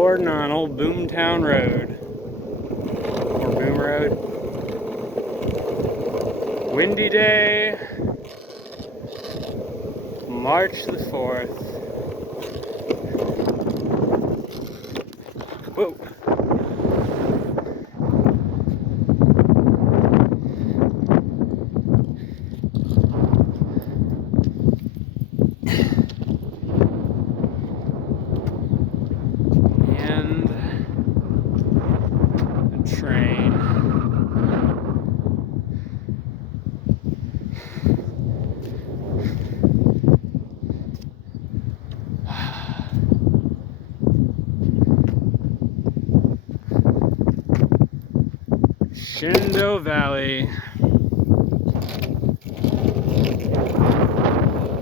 skateboarding on old Boomtown Road, or Boom Road. Windy day, March the 4th. Whoa. And a train. Shenandoah Valley.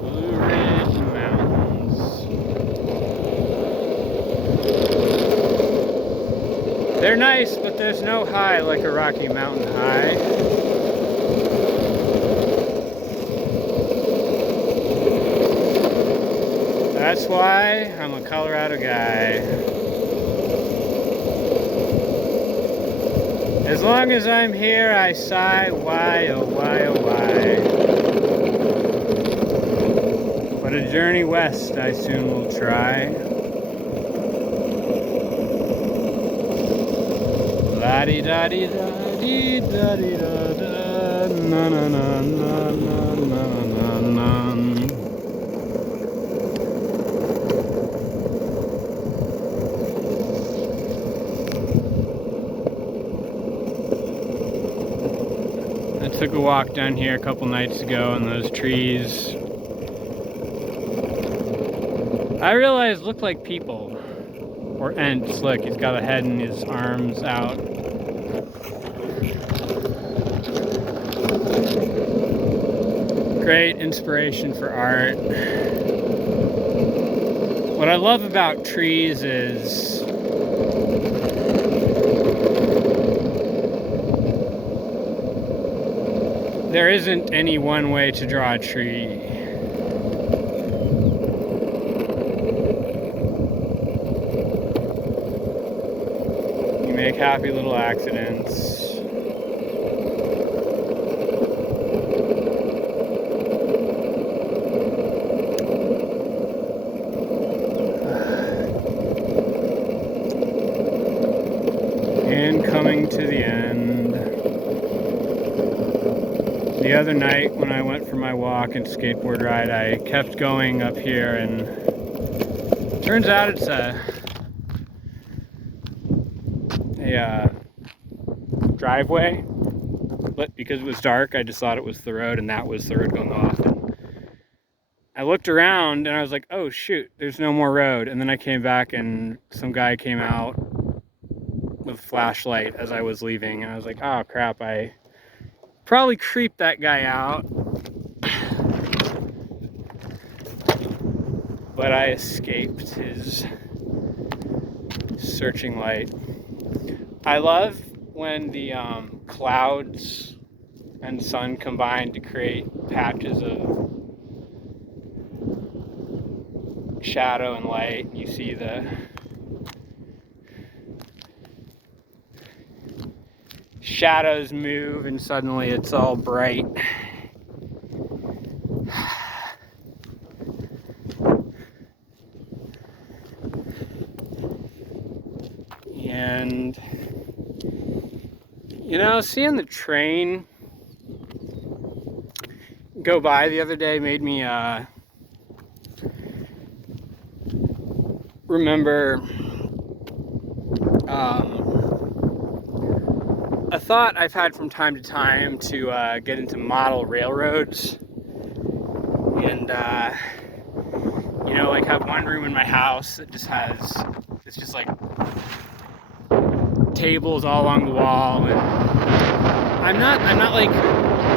Blue Ridge Mountains. They're nice, but there's no high like a Rocky Mountain high. That's why I'm a Colorado guy. As long as I'm here, I sigh, why, oh why, oh why. But a journey west I soon will try. La-di-da-di-da-di-da-di-da-da, na-na-na-na-na-na-na-na. I took a walk down here a couple nights ago in those trees. I realized look like people. Or ants. Look, he's got a head and his arms out. Great inspiration for art. What I love about trees is there isn't any one way to draw a tree. You make happy little accidents. And coming to the end. The other night when I went for my walk and skateboard ride, I kept going up here, and turns out it's a driveway, but because it was dark I just thought it was the road, and that was the road going off. And I looked around and I was like, oh shoot, there's no more road. And then I came back and some guy came out with a flashlight as I was leaving, and I was like, oh crap, I probably creeped that guy out. But I escaped his searching light. I love when the clouds and sun combine to create patches of shadow and light. You see the shadows move and suddenly it's all bright. And you know, seeing the train go by the other day made me remember a thought I've had from time to time to get into model railroads, and you know, like have one room in my house that just has, it's just like tables all along the wall. And I'm not like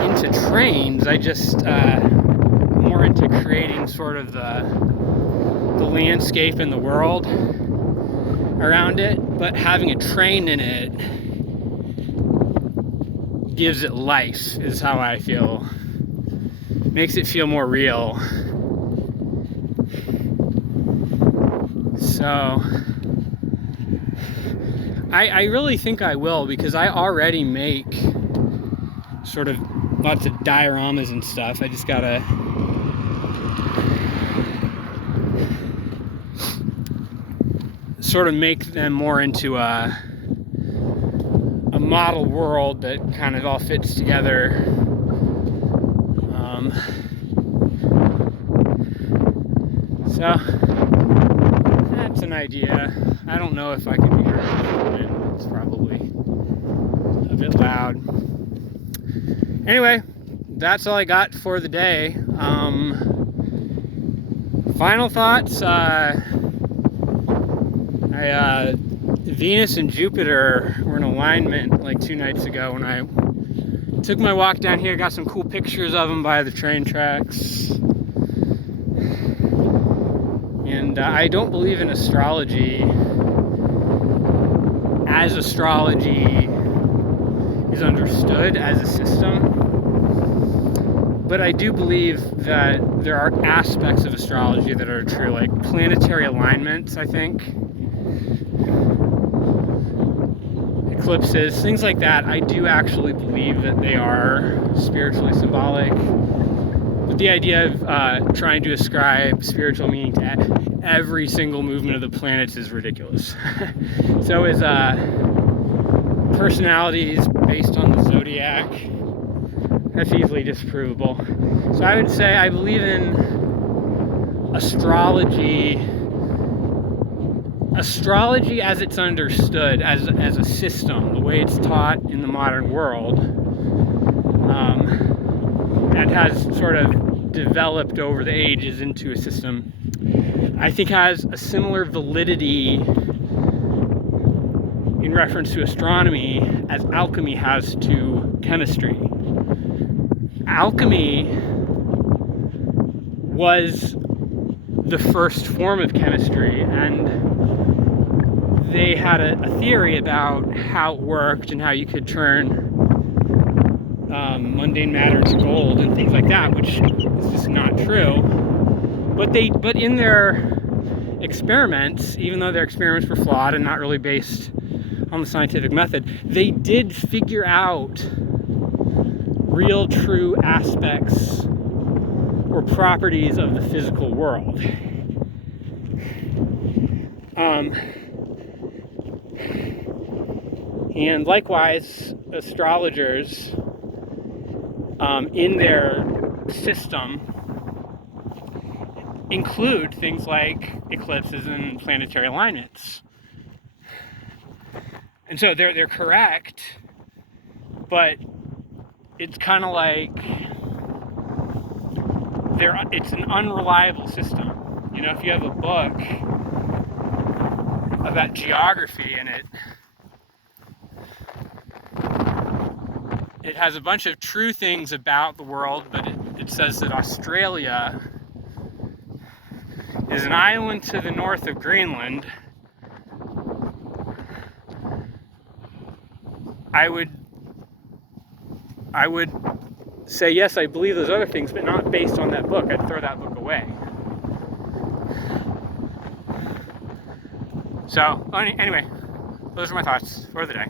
into trains. I just more into creating sort of the landscape and the world around it, but having a train in it gives it life, is how I feel. Makes it feel more real. So I really think I will, because I already make sort of lots of dioramas and stuff. I just gotta sort of make them more into a model world that kind of all fits together. So that's an idea. I don't know if I can be heard. It's probably a bit loud. Anyway, that's all I got for the day. Final thoughts. Venus and Jupiter were in alignment like 2 nights ago when I took my walk down here. Got some cool pictures of them by the train tracks. And I don't believe in astrology as astrology is understood as a system. But I do believe that there are aspects of astrology that are true, like planetary alignments, I think. Eclipses, things like that. I do actually believe that they are spiritually symbolic. But the idea of trying to ascribe spiritual meaning to every single movement of the planets is ridiculous. So is personalities based on the zodiac. That's easily disprovable. So I would say I believe in astrology as it's understood, as a system, the way it's taught in the modern world, and has sort of developed over the ages into a system, I think has a similar validity in reference to astronomy as alchemy has to chemistry. Alchemy was the first form of chemistry, and they had a theory about how it worked and how you could turn mundane matter into gold and things like that, which is just not true. But in their experiments, even though their experiments were flawed and not really based on the scientific method, they did figure out real true aspects or properties of the physical world. And likewise, astrologers in their system include things like eclipses and planetary alignments. And so they're correct, but it's kind of like it's an unreliable system. You know, if you have a book about geography in it, it has a bunch of true things about the world, but it says that Australia is an island to the north of Greenland. I would say, yes, I believe those other things, but not based on that book. I'd throw that book away. So, anyway, those are my thoughts for the day.